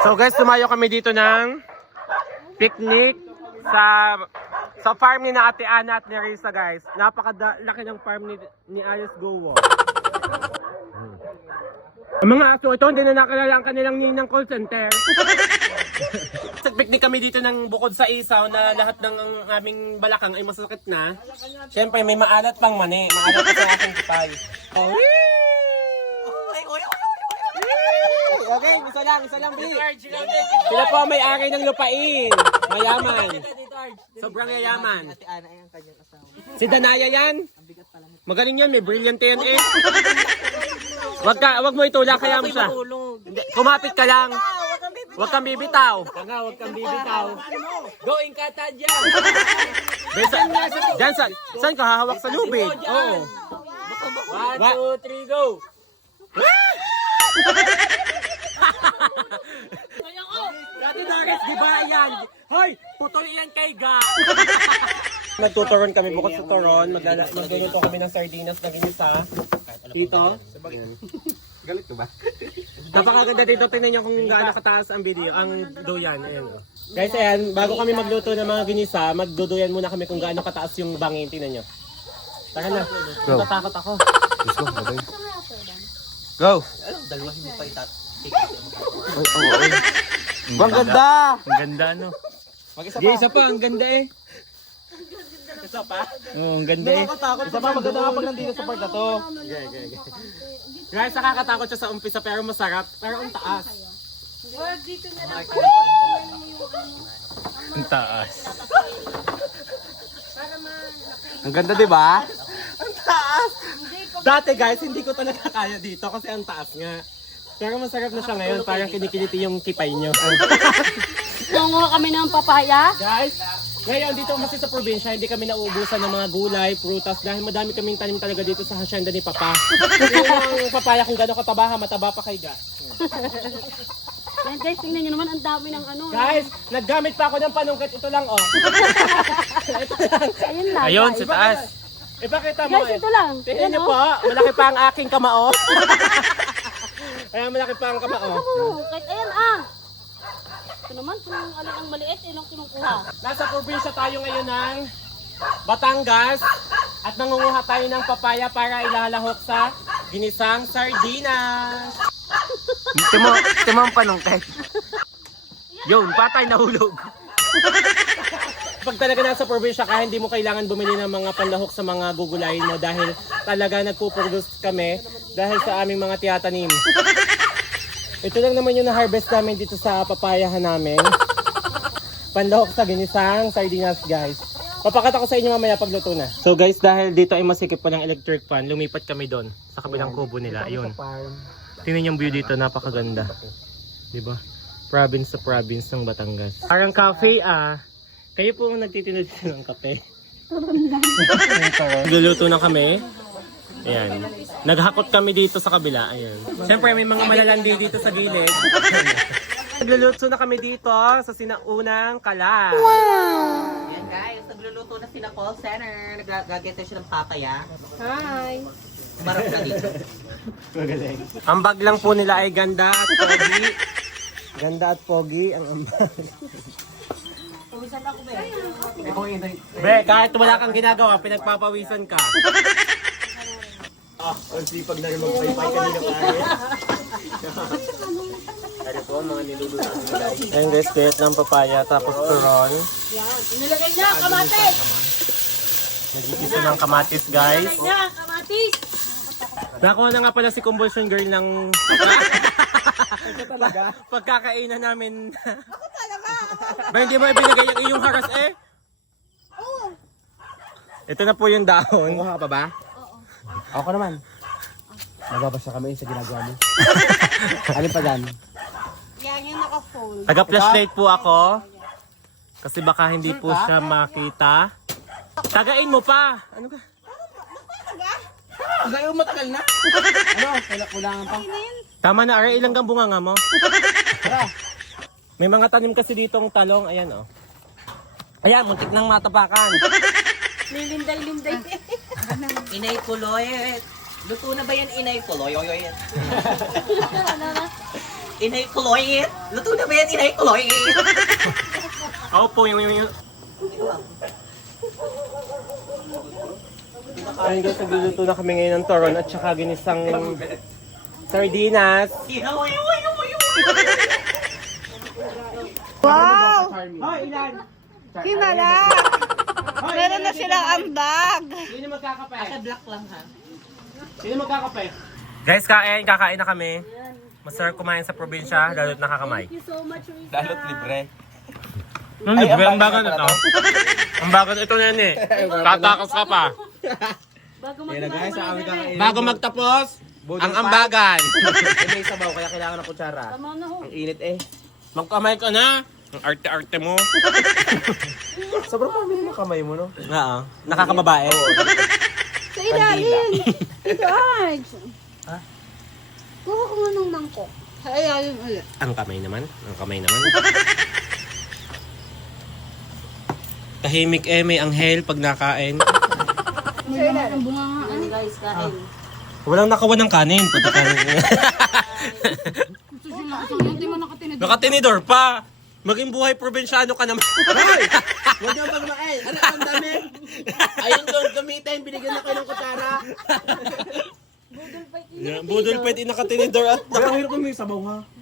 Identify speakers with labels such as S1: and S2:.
S1: So guys, tumayo kami dito ng picnic sa farm ni na Ate Ana at ni Risa guys. Napaka-laki ng farm ni Alice Gowo. Ang mga aso ito, hindi na nakalala ang kanilang ninang call center. Picnic kami dito ng bukod sa isaw na lahat ng aming balakang ay masakit na. Siyempre may maalat pang mani. Maalat pa sa aking kitay. Okay, isa lang, Bli. Sila po may ari ng lupain. Mayaman. Sobrang yayaman. Si Danaya yan. Magaling yan, may brilliant yan eh. Wag mo itulak, kaya mo siya. Kumapit ka lang. Huwag kang bibitaw. Huwag kang bibitaw. Going ka, Tadya. Diyan, saan ka hahawak sa lubid? Oo. 1, 2, 3, go. Dati Doris, di ba yan? Hoy, putol yan kay Ga. Nagtuturon kami bukod sa turon. Magluluto kami ng sardinas na ginisa. Dito.
S2: Galit ko ba?
S1: Napakaganda dito. Tingnan nyo kung gaano kataas ang video. Ang duyan. Ayan. Guys, ayan. Bago kami magluto ng mga ginisa, magduduyan muna kami kung gaano kataas yung bangin. Tingnan nyo. Taka na. Natatakot ako.
S2: Let's go. Okay. Go!
S3: Dalawahin mo pa itat.
S2: Ang ganda!
S4: Ang ganda, no?
S2: Mag-isa pa. Isa pa, ang ganda eh.
S1: Isa pa?
S4: Oo, ang ganda eh.
S2: Isa pa, maganda nga pag nandito sa part na to.
S1: Guys, nakakatakot siya sa umpisa pero masarap. Pero ang taas.
S4: Ang taas.
S2: Ang ganda, di ba?
S1: Ang taas! Dati guys, hindi ko talaga kaya dito kasi ang taas nga. Pero masarap na siya ngayon, parang kinikiliti yung kipay nyo.
S5: Nanguha kami ng papaya.
S1: Guys, ngayon dito kasi sa probinsya, hindi kami nauubusan ng mga gulay, prutas, dahil madami kaming tanim talaga dito sa hacienda ni Papa. Yung papaya kung gano'ng kataba, mataba pa kay Ga.
S5: Yan guys, tingnan nyo naman, ang dami ng ano.
S1: Guys, naggamit pa ako ng panungkit, ito lang oh.
S5: Ayun lang.
S4: Ayun,
S5: guys.
S4: sa taas.
S1: Ipakita mo
S5: Guys, ito lang.
S1: Tingnan
S5: Yan,
S1: niyo
S5: oh.
S1: po, malaki pa ang aking kamao. Ayan, malaki pa ang kamao.
S5: Kahit ayan ah. Ito naman, kung alin ang maliit, ilang kinukuha.
S1: Nasa probinsya tayo ngayon ng Batangas at nangunguha tayo ng papaya para ilalahok sa ginisang sardinas.
S2: Timo ang panungkay.
S4: Yun, patay nahulog.
S1: Pag talaga nasa probinsya ka, hindi mo kailangan bumili ng mga panlahok sa mga gugulayin mo dahil talaga nagpuproduce kami dahil sa aming mga tiyatanim. Ito lang naman yung na-harvest namin dito sa papayahan namin. Panlahok sa ginisang sardinas guys. Papakita ko sa inyo mamaya pagluto na. So guys, dahil dito ay masikip pa ng electric fan, lumipat kami doon sa kabilang kubo nila. Ayun. Tingnan yung view dito, napakaganda. Diba? Province sa province ng Batangas. Parang cafe ah. Kayo po nagtitinod ng kape. Nagluluto na kami. Ayan. Naghakot kami dito sa kabila. Ayan. Siyempre may mga malalandi dito sa gilid. Nagluluto na kami dito sa sinaunang kalan.
S3: Yan guys, nagluluto na sila call center. Nagagagete siya ng papaya.
S5: Hi.
S3: Marap na dito.
S1: Ang bag lang po nila ay ganda at pogi. Ganda at pogi ang ambag. Be, kahit wala kang ginagawa, pinagpapawisan ka. Ang sipag na rin mag-paypay kanina kaya. Kaya po, mga niluluto nila. Ayun guys, kayat ng papaya, tapos turon.
S5: Nilagay niya, kamatis.
S1: Nagigisa ng kamatis guys.
S5: Niya, kamatis.
S1: Nakuha na nga pala si Convulsion Girl ng pagkakainan namin. Ako talaga. Ba hindi mo ibinigay yung iyong haras eh? Oo. Ito na po yung dahon.
S2: Kumuha ka pa ba? Oo. Ako naman. Nababasa kami sa ginagawa mo. Alin pa dyan?
S5: Yan yung naka-fold.
S1: Taga-flashlight po ako. Kasi baka hindi po siya makita. Tagain mo pa. Ano ka?
S2: Gayo matagal na. Ano? Kulangan pa.
S1: Tama na, Are. Ilang gang bunga nga mo? May mga tanim kasi ditong talong. Ayan, oh. Ayan, muntik nang matapakan.
S5: Lilinday-linday.
S3: Inay Kuloy. Luto na ba yan, Inay Kuloy? Inay Kuloy. Luto na ba yan, Inay Kuloy?
S4: Ako po yung
S1: Ayun guys, nagluluto na kami ngayon ng turon at saka ginisang sardinas.
S6: Wow! Himala! Meron na silang ambag.
S1: Sino magkakape?
S3: Asa black lang ha.
S1: Sino magkakape? Guys, kakain na kami. Masarap kumain sa probinsya, lalo't nakakamay.
S5: Thank you so much, Risa.
S2: Dalot libre.
S4: Ang libre, ang bagan ito. Ang bagan ito na yan eh. Tatakas ka pa.
S5: Bago
S2: Yan na guys, sa amin kakainin.
S1: Bago magtapos,
S2: Budol
S1: ang
S2: pa.
S1: ambagan.
S2: May sabaw, kaya kailangan ng kutsara.
S5: Tama na ho.
S2: Ang init eh.
S1: Magkamay ka na. Ang arte-arte mo.
S2: Sobrang pamili ng kamay mo, no?
S1: Oo. Nakakababae.
S6: Sa ilalim. Ito, Arj. Ha? Kuha ko nga ng mangkok. Sa ilalim ulit.
S1: Ang kamay naman. Ang kamay naman. Tahimik may anghel pag nakain.
S6: Sa ilalim.
S5: Ano guys, kain.
S1: Walang nakawan ng kanin.
S5: Hindi mo nakatinid.
S1: Nakatinidor pa. Maging buhay probinsyano ka naman.
S2: Huwag niyo magmain. Ano ang dami? Ayun doon, gamitin. Binigyan na kayo ng kutsara.
S1: Budol pa iti nakatinidor at
S2: Pero ang hirap kung may sabaw nga.